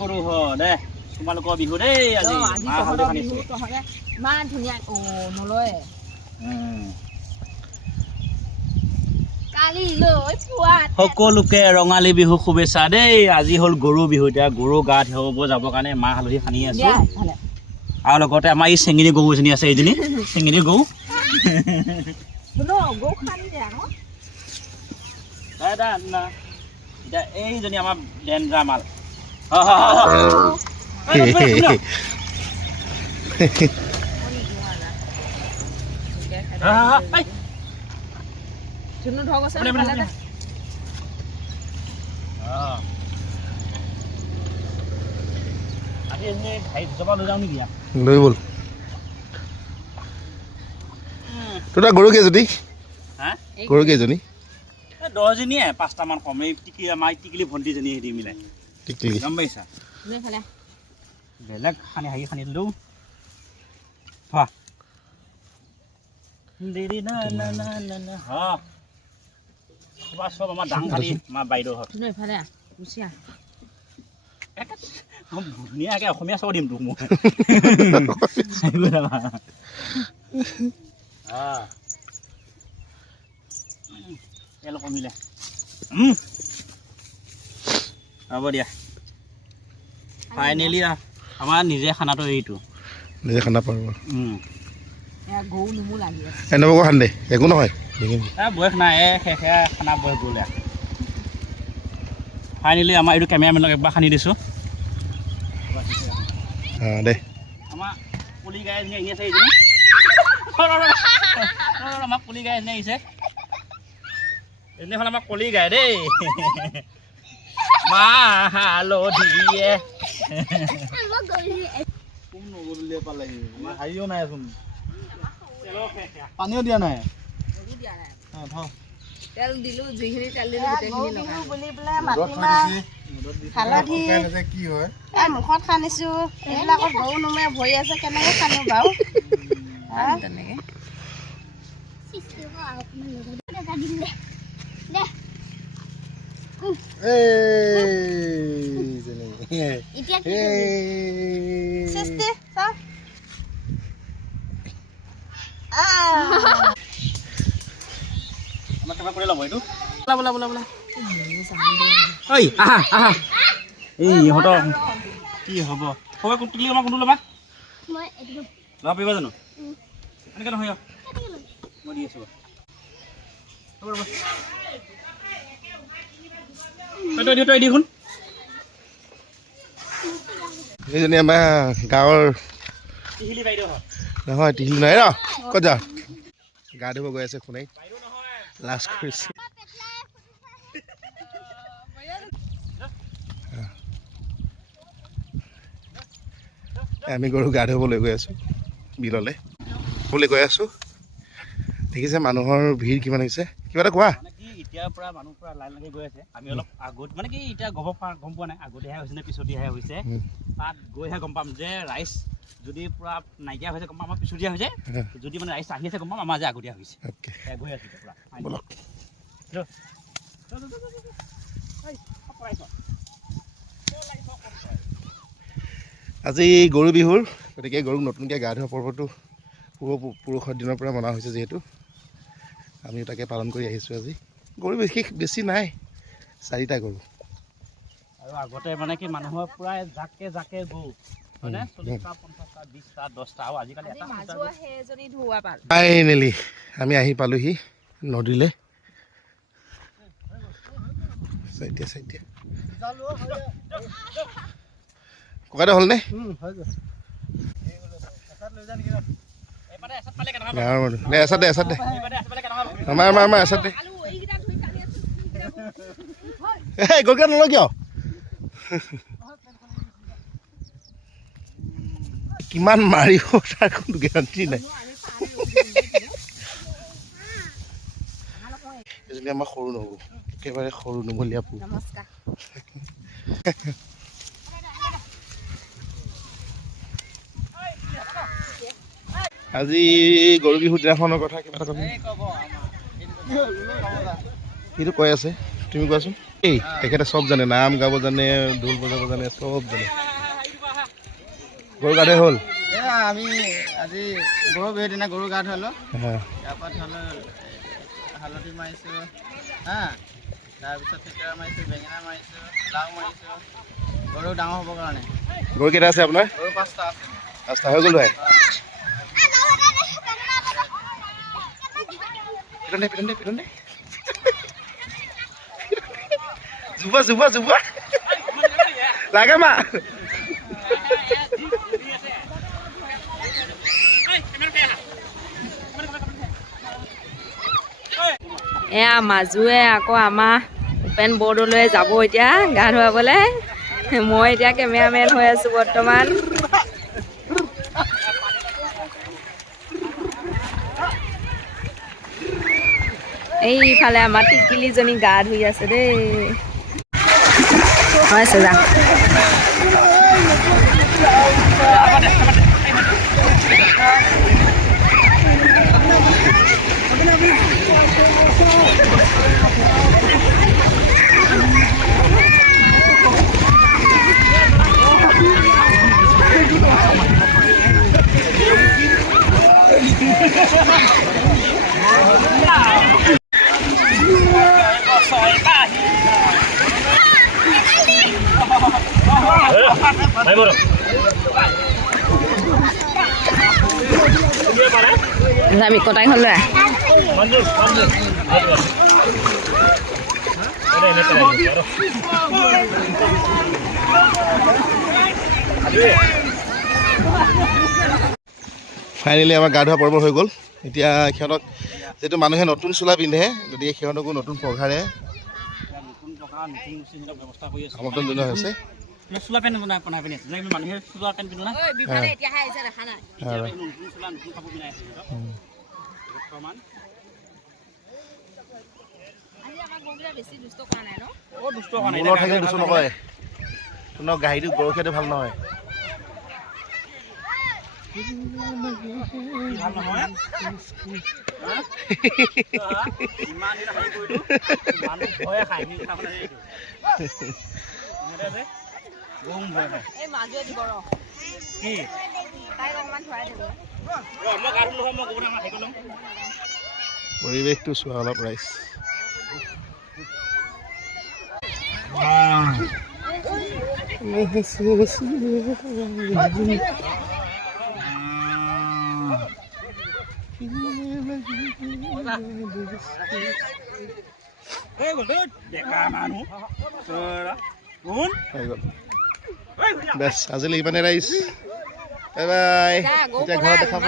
গৰু হ দে তোমালোকৰ বিহু দেই আজি বিহু তহঁতে ইমান ধুনীয়া নলয় সকলোকে ৰঙালী বিহু শুভেচ্ছা দেই আজি হ'ল গৰু বিহু এতিয়া গৰু গা ধুৱাব যাবৰ কাৰণে মাহ হালধি সানি আছো আৰু লগতে আমাৰ এই চেঙেলী গৰু এজনী আছে এইজনী চেঙেলী গৰু এতিয়া এইজনী আমাৰ ডেঞ্জাৰ মাল লৈ বল তোৰ গৰু কেইজনী গৰু কেইজনী 10জনীয়ে 5টামান কম এই আমাৰ টিকলি ভণ্টিজনী হেৰি মিলাই টিকলি গম পাইছা বেলেগ সানি হাঁহি সানি দিলোঁ চব আমাৰ ডাং খালি আমাৰ বাইদেউহঁত ধুনীয়াকৈ অসমীয়া চাব দিম তোক মোক তেল কমিলে হ'ব দিয়া ফাইনেলি আমাৰ নিজে খানাটো এইটো নিজে খানা পাৰিব গৰু নোমো লাগি আছে এনেকুৱাকৈ খান্দে একো নহয় বয়স নাই শেষে খানা বয়স গ'লে ফাইনেলি আমাৰ এইটো কেমেৰামেনক একবাৰ সানি দিছোঁ দে আমাৰ পুলি গাই এজনী আহি আছে এইজনী আমাৰ পুলি গাই এজনী আহিছে এজনীখন আমাৰ কলি গাই দেই মা হালধিয়ে হাৰিও নাইচোন পানীও দিয়া নাই তেল দিলোঁ যিখিনি তেল দিলোঁ গোটেইখিনি বুলি পেলাই হালধি কি হয় মুখত সানিছো এইবিলাকত গৰু নোমে ভৰি আছে কেনেকৈ সানো বাৰু তেনেকৈ আমাৰ কিবা কৰি ল'ব এইটো বোলা বোলা বোলা ঐ আহা আহা এই ইহঁতৰ কি হ'ব সবে টিকলি আমাৰ কোনটো ল'বা ল'ব পাৰিবা জানো এনেকৈ নহয় মই দি আছোঁ তই দি শুন এইজনী আমাৰ গাঁৱৰ টিহিলি বাইদেউ নহয় টিহিলি নাই ৰ ক'ত যা গা ধুব গৈ আছে শুনাই লাজ কৰিছে আমি গৰু গা ধুবলৈ গৈ আছোঁ বিললৈ বুলি গৈ আছোঁ দেখিছে মানুহৰ ভিৰ কিমান হৈছে কিবা এটা কোৱা এতিয়াৰ পৰা মানুহ পুৰা লাইন লাগি গৈ আছে আমি অলপ আগত মানে কি এতিয়া গম পোৱা নাই আগতেহে হৈছে নে পিছতীয়াহে হৈছে তাত গৈহে গম পাম যে ৰাইজ যদি পুৰা নাইকিয়া হৈছে গম পাম আমাৰ পিছতীয়া হৈছে যদি মানে ৰাইজ আহি আছে গম পাম আমাৰ যে আগতীয়া হৈছে গৈ আছোঁ পুৰা আজি গৰু বিহুৰ গতিকে গৰুক নতুনকৈ গা ধোৱা পৰ্বটো পূৰ্বপুৰুষৰ দিনৰ পৰা মনা হৈছে যিহেতু আমিও তাকে পালন কৰি আহিছোঁ আজি গৰু বিশেষ বেছি নাই 4টা গৰু আৰু আগতে মানে কি মানুহৰ পুৰা জাকে জাকে গৰু হয়নে 40টা 50টা 20টা 10টা আৰু আজিকালি ফাইনেলি আমি আহি পালোহি নদীলৈ চাইতিয়া ককাইদেউ হ'লনে গাঁৱৰ মানুহ দে এচাত দে আমাৰ এচাত দে এই গৰুকেইটা নলওঁ কিয় কিমান মাৰিব তাৰ কোনো গেৰাণ্টি নাই এজনী আমাৰ সৰু নহ'ব একেবাৰে সৰু নুমলীয়া পু আজি গৰু বিহু দিনাখনৰ কথা কিবা এটা ক'বি সেইটো কৈ আছে তুমি কোৱাচোন এই তেখেতে চব জানে, নাম গাব জানে, ঢোল বজাব জানে, চব জানে। গৰু গা ধুই হ'ল? আমি আজি গৰু বিহুৰ দিনা গৰু গা ধুৱালোঁ। হা, গা পা ধুৱালোঁ, হালধি মাৰিছোঁ, হা, তাৰপিছত থেকেৰা মাৰিছোঁ, বেঙেনা মাৰিছোঁ, লাও মাৰিছোঁ, গৰু ডাঙৰ হ'বৰ কাৰণে। গৰু কেইটা আছে আপোনাৰ? গৰু 5টা আছে। ৰাস্তা হৈ গ'ল ভাই। পিটন দে। জুবা লাগে মা। এয়া মাজুৱে আকৌ আমাৰ উপেন বৰ্ডলৈ যাব এতিয়া গা ধুৱাবলৈ। মই এতিয়া কেমেৰামেন হৈ আছোঁ বৰ্তমান। এইফালে আমাৰ টিকিলিজনী গা ধুই আছে দেই। হৈছে যা। আমি কটাই হ'ল ফাইনেলি আমাৰ গা ধোৱা পৰ্ব হৈ গ'ল। এতিয়া সিহঁতক যিহেতু মানুহে নতুন চোলা পিন্ধে, গতিকে সিহঁতকো নতুন পঘাৰে আমন্ত্ৰণ জনোৱা হৈছে। চোলা পেণ্ট বনাই পিন্ধি আছে, মানুহে চোলা পেণ্ট পিন্ধো না নতুন চোলা নতুন কাপোৰ পিন্ধাই আছে বৰ্তমান। মূলৰ থাকিলে দুষ্ট নকৰে। তোমাৰ গাড়ীটো গৰখীয়াটো ভাল নহয়। পৰিৱেশটো চোৱা অলপ ৰাইজ। বেছ আজিলৈ ইমানে ৰাইজ। Bye bye. এতিয়া ঘৰত দেখাম।